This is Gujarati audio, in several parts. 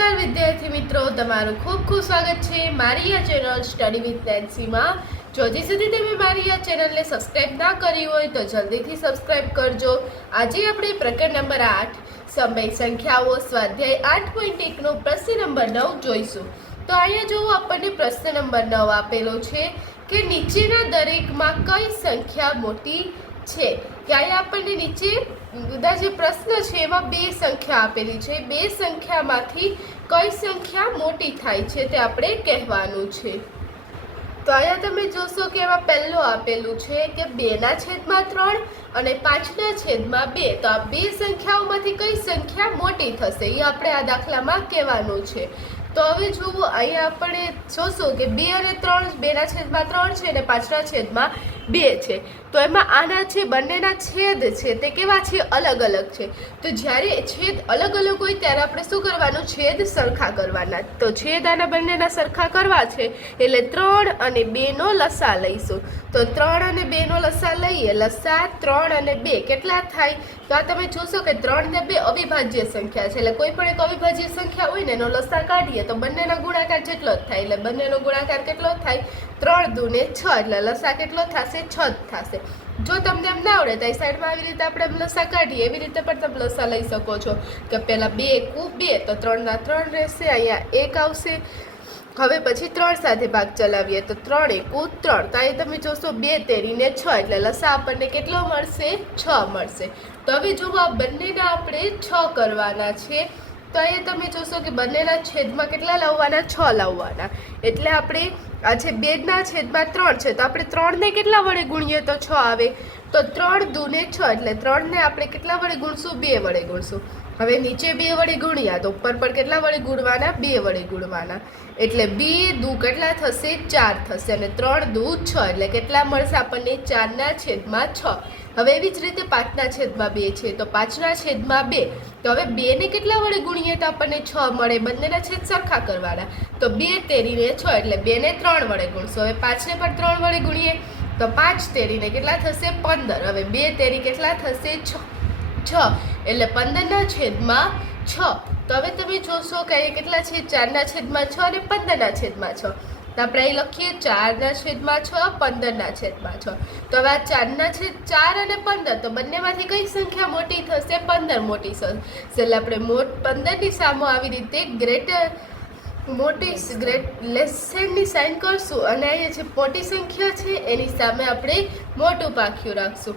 નમસ્કાર વિદ્યાર્થી મિત્રો, તમારું ખૂબ ખૂબ સ્વાગત છે મારી આ ચેનલ સ્ટડી વિથ નેન્સીમાં. જો હજી સુધી તમે મારી આ ચેનલને સબસ્ક્રાઇબ ના કરી હોય તો જલ્દીથી સબસ્ક્રાઇબ કરજો. આજે આપણે પ્રકરણ નંબર 8 સમય સંખ્યાઓ સ્વાધ્યાય 8.1 નો પ્રશ્ન નંબર 9 જોઈશું. તો અહીંયા જો આપણને પ્રશ્ન નંબર 9 આપેલો છે કે નીચેના દરેકમાં કઈ સંખ્યા મોટી છે. કે અહીંયા આપણને નીચે બધા જે પ્રશ્ન છે એમાં બે સંખ્યા આપેલી છે. બે સંખ્યામાંથી કઈ સંખ્યા મોટી થાય છે તે આપણે કહેવાનું છે. તો અહીંયા તમે જોશો કે એમાં પહેલું આપેલું છે કે 2/3 અને 5/2. તો આ બે સંખ્યાઓમાંથી કઈ સંખ્યા મોટી થશે એ આપણે આ દાખલામાં કહેવાનું છે. તો હવે જુઓ, અહીંયા આપણે જોશું કે 2 અને 3 2/3 છે અને 5/2 છે. તો એમાં આના છે બંનેના છેદ છે તે કેવા છે? અલગ અલગ છે. તો જ્યારે છેદ અલગ અલગ હોય ત્યારે આપણે શું કરવાનું? છેદ સરખા કરવાના. તો છેદ આના બંનેના સરખા કરવા છે એટલે 3 અને 2 નો લસા લઈશું. તો 3 અને 2 નો લસા લઈએ. લસા 3 અને 2 કેટલા થાય? તો આ તમે જોશો કે 3 ને 2 અવિભાજ્ય સંખ્યા છે. એટલે કોઈ પણ એક અવિભાજ્ય સંખ્યા હોય ને એનો લસા કાઢીએ તો બંનેનો ગુણાકાર જેટલો જ થાય. એટલે બંનેનો ગુણાકાર કેટલો થાય? 3 દુ ને 6. એટલે લસા કેટલો થશે? 6 થશે. જો તમને એમ ના આવડે તો એ સાઈડમાં આવી રીતે આપણે લસા કાઢીએ. એવી રીતે પણ તમે લસા લઈ શકો છો કે પહેલાં 2 × 2 તો 3 ના 3 રહેશે. અહીંયા 1 આવશે. હવે પછી 3 સાથે ભાગ ચલાવીએ તો 3 × 1 = 3. તો અહીં તમે જોશો 2 તેરીને 6 એટલે લસા આપણને કેટલો મળશે? 6 મળશે. તો હવે જો આ બંનેના આપણે 6 કરવાના છે. તો અહીંયા તમે જોશો કે બંનેના છેદમાં કેટલા લાવવાના? 6 લાવવાના. એટલે આપણે આ છે 2/3 છે તો આપણે 3 ને કેટલા વડે ગુણીએ તો 6 આવે? તો 3 દુ ને 6 એટલે 3 ને આપણે કેટલા વડે ગુણશું? 2 વડે ગુણશું. હવે નીચે 2 વડે ગુણ્યા તો ઉપર પર કેટલા વડે ગુણવાના? 2 વડે ગુણવાના. એટલે 2 દુ કેટલા થશે? 4 થશે. અને 3 દુ 6 એટલે કેટલા મળશે આપણને? 4/6. હવે એવી જ રીતે 5/2 છે તો 5/2. તો હવે 2 ને કેટલા વડે ગુણીએ તો આપણને 6 મળે? બંનેના છેદ સરખા કરવાના. તો 2 તેરીને 6 એટલે 2 ને 3 વડે ગુણશો. હવે 5 ને પણ 3 વડે ગુણીએ તો 5 તેરીને કેટલા થશે? 15. હવે 2 તેરી કેટલા થશે? 6 એટલે 15/6. તો હવે તમે જોશો કે અહીંયા કેટલા છે? 4/6 અને 15/6. તો આપણે અહીં લખીએ 4/6, 15/6. તો હવે આ 4/4 અને 15 તો બંનેમાંથી કઈ સંખ્યા મોટી થશે? 15 મોટી થશે. એટલે આપણે 15ની સામે આવી રીતે લેસની સાઇન કરશું અને અહીંયા જે મોટી સંખ્યા છે એની સામે આપણે મોટું પાખ્યું રાખશું.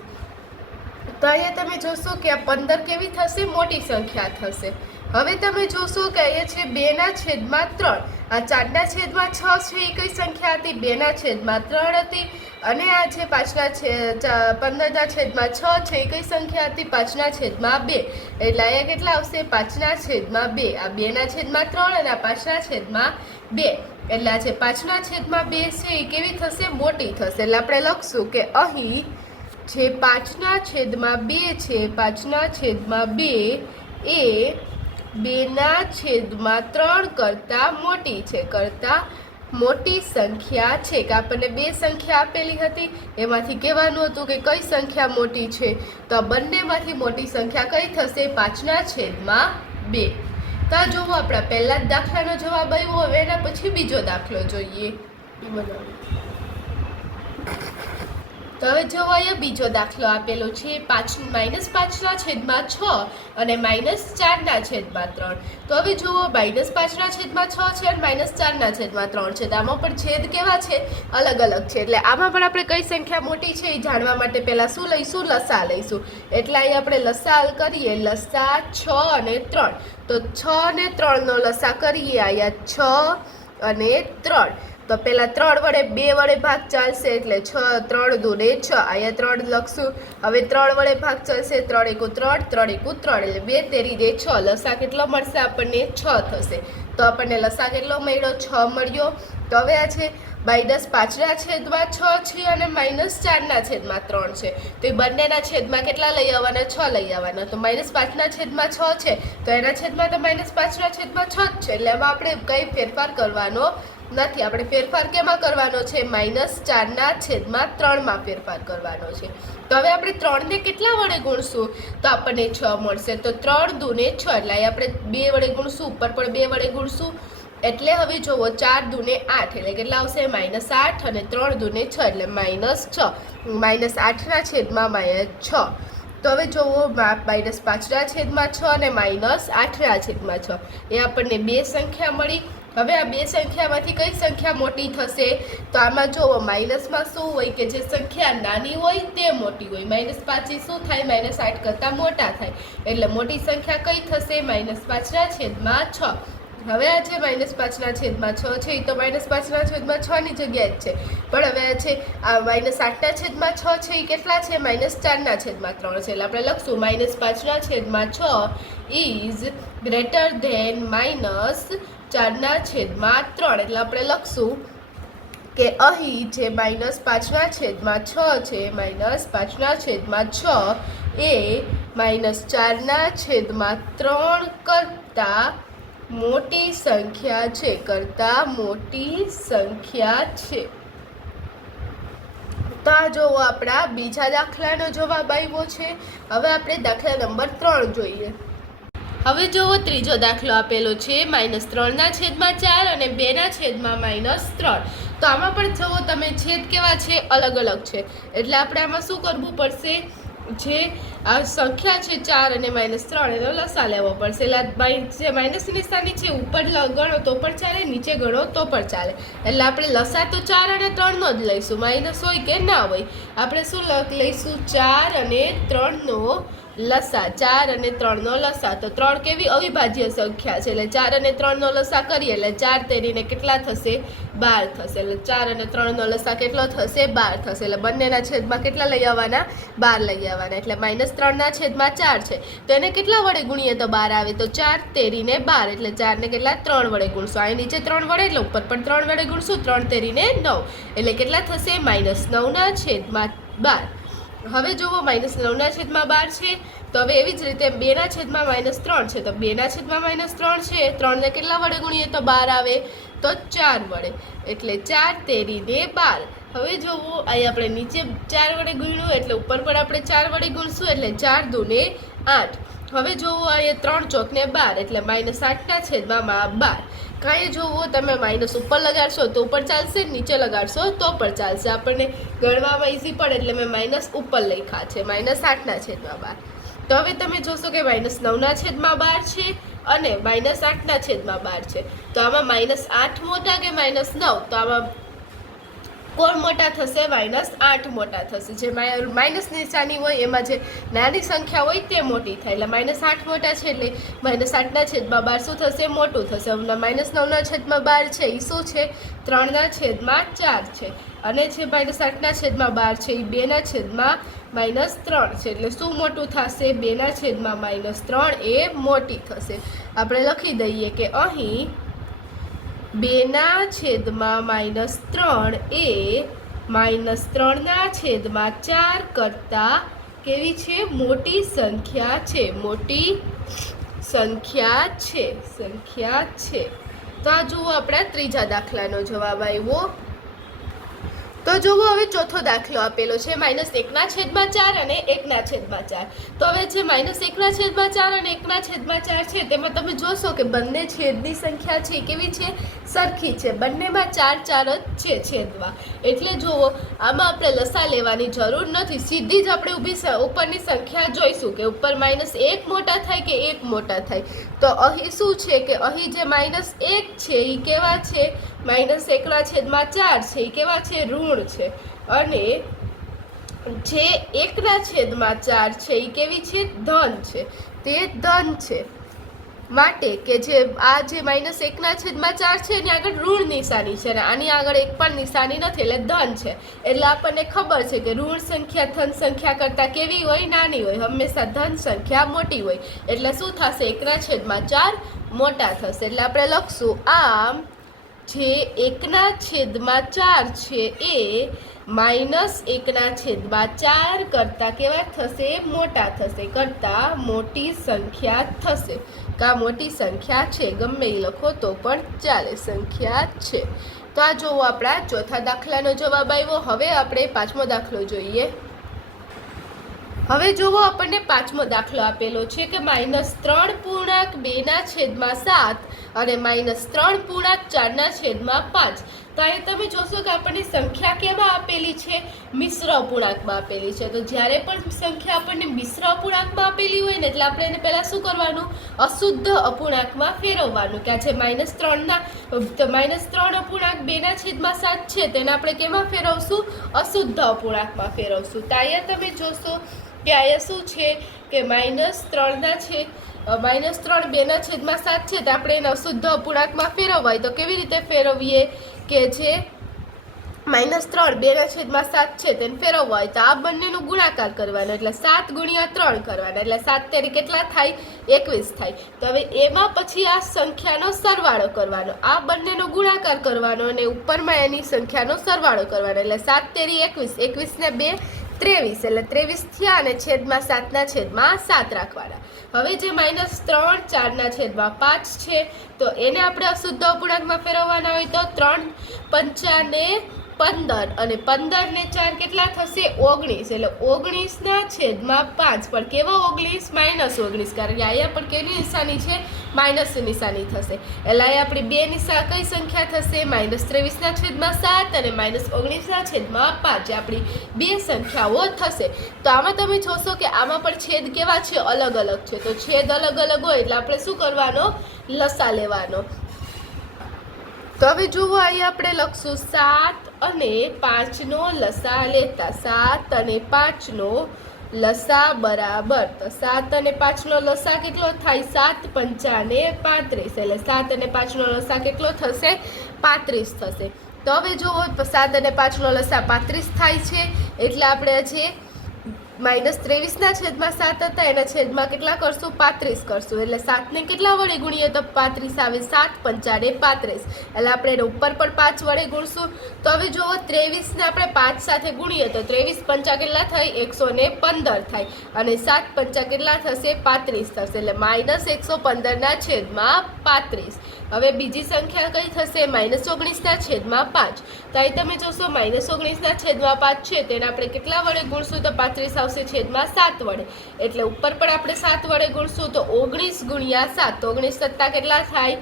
તો અહીંયા તમે જોશો કે આ 15 કેવી થશે? મોટી સંખ્યા થશે. હવે તમે જોશો કે અહીંયા છે 2/3. આ 4/6 છે એ કઈ સંખ્યા હતી? 2/3 હતી. અને આ છે 15/6 છે એ કઈ સંખ્યા હતી? 5/2. એટલે અહીંયા કેટલા આવશે? 5/2. આ 2/3 અને આ 5/2. એટલે આ છે 5/2 છે એ કેવી થશે? મોટી થશે. એટલે આપણે લખશું કે અહીં જે 5/2 છે 5/2 એ 2/3 કરતા મોટી છે, કરતા મોટી સંખ્યા છે. કે આપણને બે સંખ્યા આપેલી હતી એમાંથી કહેવાનું હતું કે કઈ સંખ્યા મોટી છે. તો આ બંનેમાંથી મોટી સંખ્યા કઈ થશે? 5/2. તો આ જોવો આપણા પહેલા જ દાખલાનો જવાબ આવ્યો. હવે એના પછી બીજો દાખલો જોઈએ. તો હવે જો અહીંયા બીજો દાખલો આપેલો છે -5/6 અને -4/3. તો હવે જુઓ -5/6 છે અને -4/3 છે. તો આમાં પણ છેદ કેવા છે? અલગ અલગ છે. એટલે આમાં પણ આપણે કઈ સંખ્યા મોટી છે એ જાણવા માટે પહેલા શું લઈશું? લસા લઈશું. એટલે અહીં આપણે લસા કરીએ. લસા 6 અને 3. તો 6 અને 3 નો લસા કરીએ. અહીંયા 6 અને 3. તો પહેલા 3 વડે 2 વડે ભાગ ચાલશે એટલે 3 દુ ને 6. અહીંયા 3 લખશું. હવે 3 વડે ભાગ ચાલશે. 3 × 1 = 3 × 3 એટલે 2 તેરી ને 6. લસા કેટલો મળશે આપણને? 6 થશે. તો આપણને લસા કેટલો મળ્યો? 6 મળ્યો. તો તો હવે આ છે -5ના છેદમાં 6 છે અને -4ના છેદમાં 3 છે. તો એ બંનેના છેદમાં કેટલા લઈ આવવાના? 6 લઈ આવવાના. તો -5ના છેદમાં 6 છે તો એના છેદમાં તો -5ના છેદમાં 6 જ છે. એટલે એમાં આપણે કંઈ ફેરફાર કરવાનો નથી. આપણે ફેરફાર કેમાં કરવાનો છે? -4ના છેદમાં 3માં ફેરફાર કરવાનો છે. તો હવે આપણે 3ને કેટલા વડે ગુણશું? તો આપણને 6 મળશે. તો 3 દૂને 6 એટલે આપણે 2 વડે ગુણશું, ઉપર પણ 2 વડે ગુણશું. એટલે હવે જુઓ 4 દૂને 8 એટલે કેટલા આવશે? -8 અને 3 દૂને 6 એટલે -6. -8ના છેદમાં -6. તો હવે જુઓ -5ના છેદમાં 6 અને -8ના છેદમાં 6 એ આપણને 2 સંખ્યા મળી. હવે આ 2 સંખ્યામાંથી કઈ સંખ્યા મોટી થશે? તો આમાં જુઓ માઇનસમાં શું હોય કે જે સંખ્યા નાની હોય તે મોટી હોય. -5 એ શું થાય? -8 કરતાં મોટા થાય. એટલે મોટી સંખ્યા કઈ થશે? -5ના છેદમાં 6. હવે આ છે -5ના છેદમાં 6 છે એ તો -5ના છેદમાં 6 ની જગ્યાએ જ છે. પણ હવે આ છે આ -8ના છેદમાં 6 છે એ કેટલા છે? -4ના છેદમાં 3 છે. એટલે આપણે લખશું -5ના છેદમાં 6 ઇઝ ગ્રેટર ધેન -4ના છેદમાં 3. એટલે આપણે લખશું કે અહીં જે -5ના છેદમાં 6 છે, -5ના છેદમાં 6 એ -4ના છેદમાં 3 કરતાં મોટી સંખ્યા છે, કરતાં મોટી સંખ્યા છે. તો આ જોવો આપણા બીજા દાખલાનો જવાબ આવ્યો છે. હવે આપણે દાખલા નંબર 3 જોઈએ. હવે જુઓ ત્રીજો દાખલો આપેલો છે -3ના છેદમાં 4 અને 2ના છેદમાં -3. તો આમાં પણ જુઓ તમે છેદ કેવા છે? અલગ અલગ છે. એટલે આપણે આમાં શું કરવું પડશે? જે આ સંખ્યા છે 4 અને -3 એનો લસા લેવો પડશે. એટલે જે માઇનસની નિશાની છે ઉપર ગણો તો પણ ચાલે, નીચે ગણો તો પણ ચાલે. એટલે આપણે લસા તો 4 અને 3નો જ લઈશું. માઇનસ હોય કે ના હોય, આપણે શું લઈશું? 4 અને 3નો લસા. 4 અને 3નો લસા. તો 3 કેવી અવિભાજ્ય સંખ્યા છે એટલે 4 અને 3નો લસા કરીએ એટલે 4 તેરીને કેટલા થશે? 12 થશે. એટલે 4 અને 3નો લસા કેટલો થશે? 12 થશે. એટલે બંનેના છેદમાં કેટલા લઈ આવવાના? 12 લઈ આવવાના. એટલે -3ના છેદમાં 4 છે તો એને કેટલા વડે ગુણીએ તો 12 આવે? તો 4 તેરીને 12 એટલે 4ને કેટલા? 3 વડે ગુણશું. અહીં નીચે 3 વડે એટલે ઉપર પણ 3 વડે ગુણશું. 3 તેરીને 9 એટલે કેટલા થશે? -9ના છેદમાં 12. હવે જુઓ -9ના છેદમાં 12 છે તો હવે એવી જ રીતે 2ના છેદમાં -3 છે તો 2ના છેદમાં -3 છે. 3ને કેટલા વડે ગુણીએ તો 12 આવે? તો 4 વડે એટલે 4 તેરીને 12. હવે જુઓ અહીં આપણે નીચે 4 વડે ગુણ્યું એટલે ઉપર પણ આપણે 4 વડે ગુણશું એટલે 4 દૂને 8. હવે જુઓ અહીંયા 3 ચોકને 12 એટલે -8ના છેદમાં 12. કાંઈ જુઓ તમે માઇનસ ઉપર લગાડશો તો પણ ચાલશે, નીચે લગાડશો તો પણ ચાલશે. આપણને ગણવામાં ઇઝી પડે એટલે મેં માઇનસ ઉપર લખ્યા છે. -8ના છેદમાં 12. તો હવે તમે જોશો કે -9ના છેદમાં 12 છે અને -8ના છેદમાં 12 છે. તો આમાં -8 મોટા કે -9? તો આમાં કોણ મોટા થશે? -8 મોટા થશે. જે માઇનસ નિશાની હોય એમાં જે નાની સંખ્યા હોય તે મોટી થાય. એટલે -8 મોટા છે એટલે -8ના છેદમાં 12 શું થશે? મોટું થશે. -9ના છેદમાં 12 છે એ શું છે? 3ના છેદમાં 4 છે. અને જે -8ના છેદમાં 12 છે એ 2ના છેદમાં -3 છે. એટલે શું મોટું થશે? 2ના છેદમાં -3 એ મોટી થશે. આપણે લખી દઈએ કે અહીં 2ના છેદમાં -3 એ -3ના છેદમાં 4 કરતાં કેવી છે? મોટી સંખ્યા છે. મોટી સંખ્યા છે. તો આ જુઓ આપણા ત્રીજા દાખલાનો જવાબ આવ્યો. તો જુઓ હવે ચોથો દાખલો આપેલો છે -1ના છેદમાં 4 અને 1ના છેદમાં 4. તો હવે જે -1ના છેદમાં 4 અને 1ના છેદમાં 4 છે તેમાં તમે જોશો કે બંને છેદની સંખ્યા છે કેવી છે? સરખી છે. બંનેમાં 4 4 જ છે છેદમાં. એટલે જુઓ આમાં આપણે લસા લેવાની જરૂર નથી. સીધી જ આપણે ઊભી ઉપરની સંખ્યા જોઈશું કે ઉપર -1 મોટા થાય કે 1 મોટા થાય. તો અહીં શું છે કે અહીં જે -1 છે એ કેવા છે? -1ના છેદમાં 4 છે એ કેવા છે? ઋણ છે. અને જે 1ના છેદમાં 4 છે એ કેવી છે? ધન છે. તે ધન છે. માટે કે જે આ જે -1ના છેદમાં 4 છે એની આગળ ઋણ નિશાની છે અને આની આગળ એક પણ નિશાની નથી એટલે ધન છે. એટલે આપણને ખબર છે કે ઋણ સંખ્યા ધન સંખ્યા કરતાં કેવી હોય? નાની હોય. હંમેશા ધન સંખ્યા મોટી હોય. એટલે શું થશે? 1ના છેદમાં 4 મોટા થશે. એટલે આપણે લખશું આમ જે 1/4 છે એ -1/4 કરતાં કેવા થશે? મોટા થશે, કરતાં મોટી સંખ્યા થશે. કા મોટી સંખ્યા છે, ગમે એ લખો તો પણ ચાલે, સંખ્યા છે. તો આ જોવો આપણા ચોથા દાખલાનો જવાબ આવ્યો. હવે આપણે પાંચમો દાખલો જોઈએ. હવે જોવો આપણને પાંચમો દાખલો આપેલો છે કે -3.2/7 અને -3.4/5. તો અહીં તમે જોશો કે આપણને સંખ્યા કેવા આપેલી છે? મિશ્ર અપૂર્ણાંકમાં આપેલી છે. તો જ્યારે પણ સંખ્યા આપણને મિશ્ર અપૂર્ણાંકમાં આપેલી હોય ને એટલે આપણે એને પહેલાં શું કરવાનું? અશુદ્ધ અપૂર્ણાંકમાં ફેરવવાનું. કે આ જે -3/2/7 છે તેને આપણે કેમાં ફેરવશું? અશુદ્ધ અપૂર્ણાંકમાં ફેરવશું. તો અહીંયા તમે જોશો કે અહીંયા શું છે કે -3/2/7 છે. તો આપણે એને અશુદ્ધ અપૂર્ણાંકમાં ફેરવવા હોય તો કેવી રીતે ફેરવીએ? કે જે -3/2/7 છે તેને ફેરવવા હોય તો આ બંનેનો ગુણાકાર કરવાનો, એટલે 7 × 3 કરવાના, એટલે 7 તેરી કેટલા થાય? 21 થાય. તો હવે એમાં પછી આ સંખ્યાનો સરવાળો કરવાનો, આ બંનેનો ગુણાકાર કરવાનો અને ઉપરમાં એની સંખ્યાનો સરવાળો કરવાનો, એટલે 7 તેરી 21, 21 ને 2 23, એટલે 23 થયા અને છેદમાં 7/7 રાખવાના. હવે જે -3/4/5 છે તો એને આપણે અશુદ્ધ અપૂર્ણાંકમાં ફેરવવાના હોય તો 3 × 5 = 15 અને 15 ને 4 કેટલા થશે? 19, એટલે 19/5. પણ કેવા 19? -19, કારણ કે અહીંયા પણ કેવી નિશાની છે? માઇનસની નિશાની થશે. એટલે અહીંયા આપણી બે કઈ સંખ્યા થશે? -23/7 અને -19/5, જે આપણી બે સંખ્યાઓ થશે. તો આમાં તમે જોશો કે આમાં પણ છેદ કેવા છે? અલગ અલગ છે. તો છેદ અલગ અલગ હોય એટલે આપણે શું કરવાનો? લસા લેવાનો. તો હવે જુઓ, અહીંયા આપણે લખશું 7 અને 5નો લસા લેતા. 7 અને 5નો લસા બરાબર. તો 7 અને 5નો લસા કેટલો થાય? 7 × 5 = 35, એટલે 7 અને 5નો લસા કેટલો થશે? 35 થશે. તો હવે જુઓ, 7 અને 5નો લસા 35 થાય છે, એટલે આપણે જે -23/7 હતા એના છેદમાં કેટલા કરશું? 35 કરશું. એટલે 7 ને કેટલા વડે ગુણીએ તો 35 આવે? 7 × 5 = 35, એટલે આપણે એને ઉપર પણ 5 વડે ગુણશું. તો હવે જુઓ, 23 ને આપણે 5 સાથે ગુણીએ તો 23 × 5 કેટલા થાય? 115 થાય, અને 7 × 5 કેટલા થશે? 35 થશે, એટલે -115/35. હવે બીજી સંખ્યા કઈ થશે? -19/5. તો અહીં તમે જોશો -19/5 છે તેને આપણે કેટલા વડે ગુણશું તો 35 આવશે /7 વડે, એટલે ઉપર પણ આપણે 7 વડે ગુણશું તો 19 × 7, તો 19 + કેટલા થાય?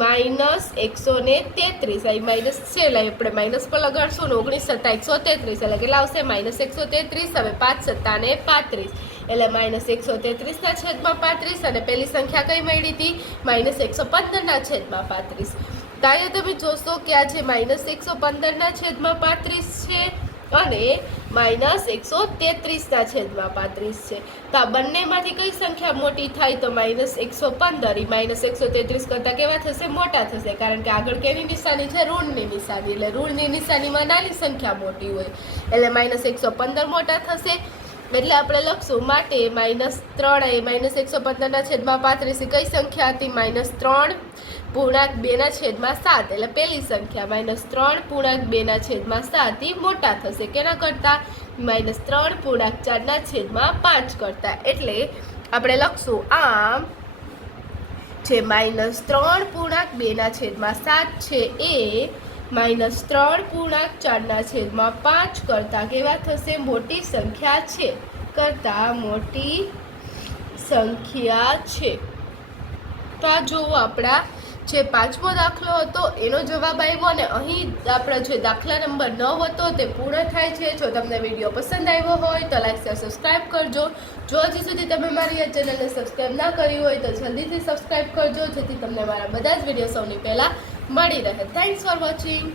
-133. અહીં માઇનસ છે એટલે આપણે માઇનસ પર લગાડશું ને 19 + 133, એટલે કેટલા આવશે? -133. હવે 5 × 7 = 35, એટલે -133/35. અને પેલી સંખ્યા કઈ મળી હતી? -115/35. તો અહીંયા તમે જોશો કે આ જે -115/35 છે અને -133/35 છે. તો આ બંનેમાંથી કઈ સંખ્યા મોટી થાય? તો -115. -133 કરતાં કેવા થશે? મોટા થશે, કારણ કે આગળ કેની નિશાની છે? ઋણની નિશાની, એટલે ઋણની નિશાનીમાં નાની સંખ્યા મોટી હોય, એટલે -115 મોટા થશે. એટલે આપણે લખશું માટે -3 એ -115/35 કઈ સંખ્યા હતી? -3.2/7, એટલે પહેલી સંખ્યા -3.2/7 એ મોટા થશે. કેના કરતાં? -3.4/5 કરતાં. એટલે આપણે લખશું આમ જે -3.2/7 છે એ -3.4/5 કરતાં કેવા થશે? મોટી સંખ્યા છે, કરતાં મોટી સંખ્યા છે. તો આ જોવો, આપણા જે પાંચમો દાખલો હતો એનો જવાબ આવ્યો, અને અહીં આપણા જે દાખલા નંબર 9 હતો તે પૂર્ણ થાય છે. જો તમને વિડીયો પસંદ આવ્યો હોય તો લાઈક શેર સબસ્ક્રાઈબ કરજો. જો હજી સુધી તમે મારી આ ચેનલને સબસ્ક્રાઈબ ના કરી હોય તો જલ્દીથી સબસ્ક્રાઈબ કરજો, જેથી તમને મારા બધા જ વિડીયો સૌની પહેલાં મળી રહે. Thanks for watching.